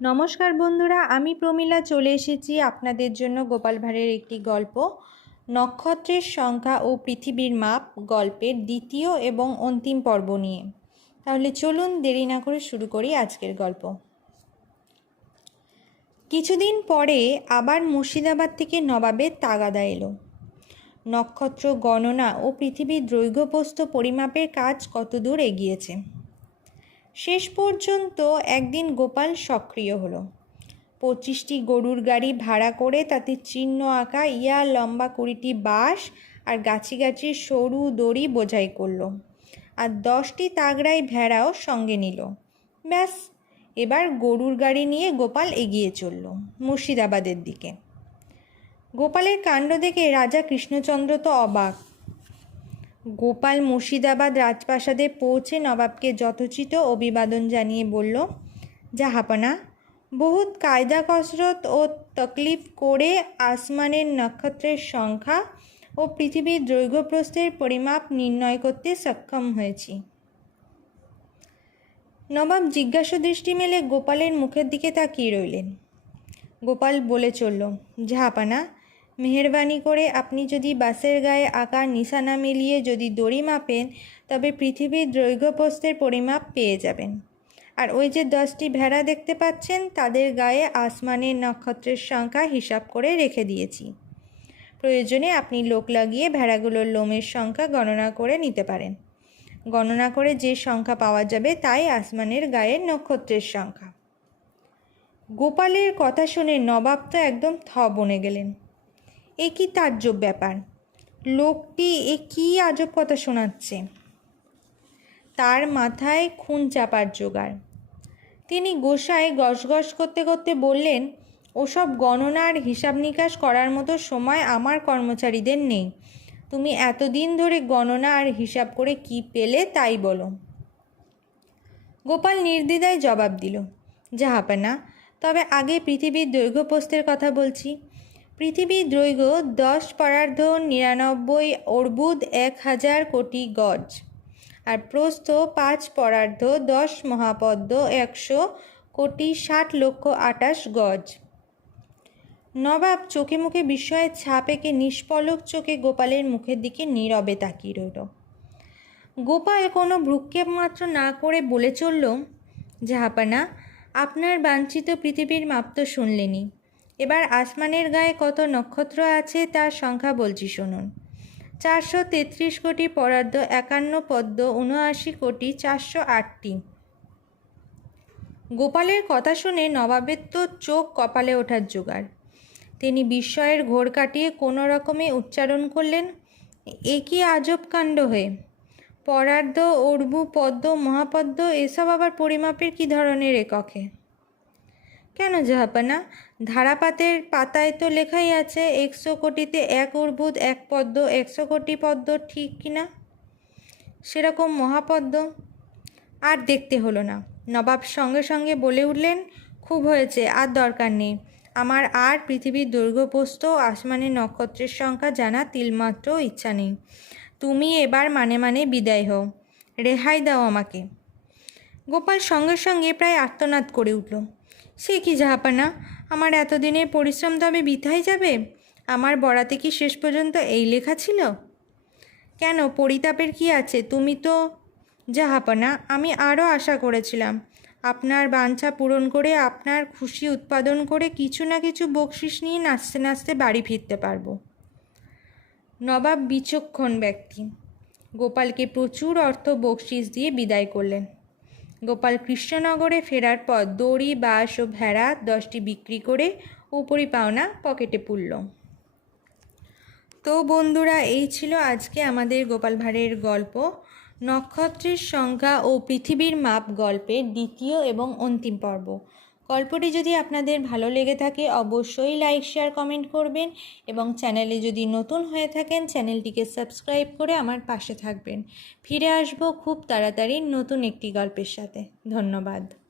নমস্কার বন্ধুরা, আমি প্রমীলা চলে এসেছি আপনাদের জন্য গোপাল ভাঁড়ের একটি গল্প। নক্ষত্রের সংখ্যা ও পৃথিবীর মাপ গল্পের দ্বিতীয় এবং অন্তিম পর্ব নিয়ে। তাহলে চলুন দেরি না করে শুরু করি আজকের গল্প। কিছুদিন পরে আবার মুর্শিদাবাদ থেকে নবাবের তাগাদা এলো। নক্ষত্র গণনা ও পৃথিবীর দৈর্ঘ্যপ্রস্থ পরিমাপের কাজ কতদূর এগিয়েছে? শেষ পর্যন্ত একদিন গোপাল সক্রিয় হলো। পঁচিশটি গরুর গাড়ি ভাড়া করে তাতে চিহ্ন আঁকা, ইয়া লম্বা কুড়িটি বাঁশ আর গাছি গাছি সরু দড়ি বোঝাই করল। আর দশটি তাগড়াই ভেড়াও সঙ্গে নিল। ব্যাস, এবার গরুর গাড়ি নিয়ে গোপাল এগিয়ে চলল মুর্শিদাবাদের দিকে। গোপালের কাণ্ড দেখে রাজা কৃষ্ণচন্দ্র তো অবাক। গোপাল মুর্শিদাবাদ রাজপ্রাসাদে পৌঁছে নবাবকে যথোচিত অভিবাদন জানিয়ে বলল, জাহাপনা, বহুত কায়দা কসরত ও তকলিফ করে আসমানের নক্ষত্রের সংখ্যা ও পৃথিবীর দৈর্ঘ্যপ্রস্থের পরিমাপ নির্ণয় করতে সক্ষম হয়েছি নবাব জিজ্ঞাসা দৃষ্টি মেলে গোপালের মুখের দিকে তাকিয়ে রইলেন। গোপাল বলে চলল, জাহাপানা মেহরবানি করে আপনি যদি বাসের গায়ে আকার নিশানা মিলিয়ে যদি দড়ি মাপেন, তবে পৃথিবীর দৈর্ঘ্যপ্রস্থের পরিমাপ পেয়ে যাবেন। আর ওই যে দশটি ভেড়া দেখতে পাচ্ছেন, তাদের গায়ে আসমানের নক্ষত্রের সংখ্যা হিসাব করে রেখে দিয়েছি। প্রয়োজনে আপনি লোক লাগিয়ে ভেড়াগুলোর লোমের সংখ্যা গণনা করে নিতে পারেন। গণনা করে যে সংখ্যা পাওয়া যাবে, তাই আসমানের গায়ের নক্ষত্রের সংখ্যা। গোপালের কথা শুনে নবাব তো একদম থ বনে গেলেন। এ কি তাজ্জব ব্যাপার? লোকটি এ কী আজব কথা শোনাচ্ছে? তার মাথায় খুন চাপার জোগাড়। তিনি গোসাই গসগস করতে করতে বললেন, ওসব গণনার হিসাব নিকাশ করার মতো সময় আমার কর্মচারীদের নেই। তুমি এতদিন ধরে গণনা আর হিসাব করে কি পেলে তাই বলো। গোপাল নির্দ্বিধায় জবাব দিল জাহাপানা তবে আগে পৃথিবীর দৈর্ঘ্যপ্রস্থের কথা বলছি। পৃথিবীর দৈর্ঘ্য দশ পরার্ধ নিরানব্বই অর্বুদ এক হাজার কোটি গজ। আর প্রস্থ পাঁচ পরার্ধ দশ মহাপদ্ম একশো কোটি ষাট লক্ষ আটাশ গজ। নবাব চোখে মুখে বিস্ময়ের ছাপ এঁকে নিষ্পলক চোখে গোপালের মুখের দিকে নীরবে তাকিয়ে রইল। গোপাল কোনো ভ্রুক্ষেপ মাত্র না করে বলে চলল জাহাপানা আপনার বাঞ্ছিত পৃথিবীর মাপ তো শুনলেনি এবার আসমানের গায়ে কত নক্ষত্র আছে তার সংখ্যা বলছি শুনুন। চারশো তেত্রিশ কোটি পরার্ধ একান্ন পদ্ম উনআশি কোটি চারশো আটটি। গোপালের কথা শুনে নবাবের তো চোখ কপালে ওঠার জোগাড়। তিনি বিস্ময়ের ঘোর কাটিয়ে কোনো রকমে উচ্চারণ করলেন, এ কি আজব কাণ্ড হয়ে! পরার্ধ, অর্বু, পদ্ম, মহাপদ্ম, এসব আবার পরিমাপের কি ধরনের এককে? কেন জাহাপানা? ধারাপাতের পাতায় তো লেখাই আছে, একশো কোটিতে এক অর্বুদ, এক পদ্ম, একশো কোটি পদ্ম ঠিক কিনা সেরকম মহাপদ্ম। আর দেখতে হলো না। নবাব সঙ্গে সঙ্গে বলে উঠলেন, খুব হয়েছে, আর দরকার নেই। আমার আর পৃথিবীর দৈর্ঘ্যপ্রস্থ আসমানের নক্ষত্রের সংখ্যা জানা তিলমাত্র ইচ্ছা নেই। তুমি এবার মানে মানে বিদায় হও। রেহাই দাও আমাকে। গোপাল সঙ্গে সঙ্গে প্রায় আর্তনাদ করে উঠল। সে কি জাহাপানা? আমার এতদিনের পরিশ্রম তবে বিথাই যাবে? আমার বরাতে কি শেষ পর্যন্ত এই লেখা ছিল? কেন? পরিতাপের কি আছে? তুমি তো জাহাপানা, আমি আরও আশা করেছিলাম। আপনার বাঞ্ছা পূরণ করে, আপনার খুশি উৎপাদন করে কিছু না কিছু বকশিস নিয়ে নাচতে নাচতে বাড়ি ফিরতে পারব। নবাব বিচক্ষণ ব্যক্তি। গোপালকে প্রচুর অর্থ বকশিস দিয়ে বিদায় করলেন। গোপাল কৃষ্ণনগরে ফেরার পর দড়ি, বাঁশ ও ভেড়া দশটি বিক্রি করে উপরি পাওনা পকেটে পুরল তো বন্ধুরা, এই ছিল আজকে আমাদের গোপাল ভাঁড়ের গল্প। নক্ষত্রের সংখ্যা ও পৃথিবীর মাপ গল্পের দ্বিতীয় এবং অন্তিম পর্ব। গল্পটি যদি আপনাদের ভালো লেগে থাকে, অবশ্যই লাইক শেয়ার কমেন্ট করবেন এবং চ্যানেলে যদি নতুন হয়ে থাকেন চ্যানেলটিকে সাবস্ক্রাইব করে আমার পাশে থাকবেন। ফিরে আসব খুব তাড়াতাড়ি নতুন একটি গল্পের সাথে। ধন্যবাদ।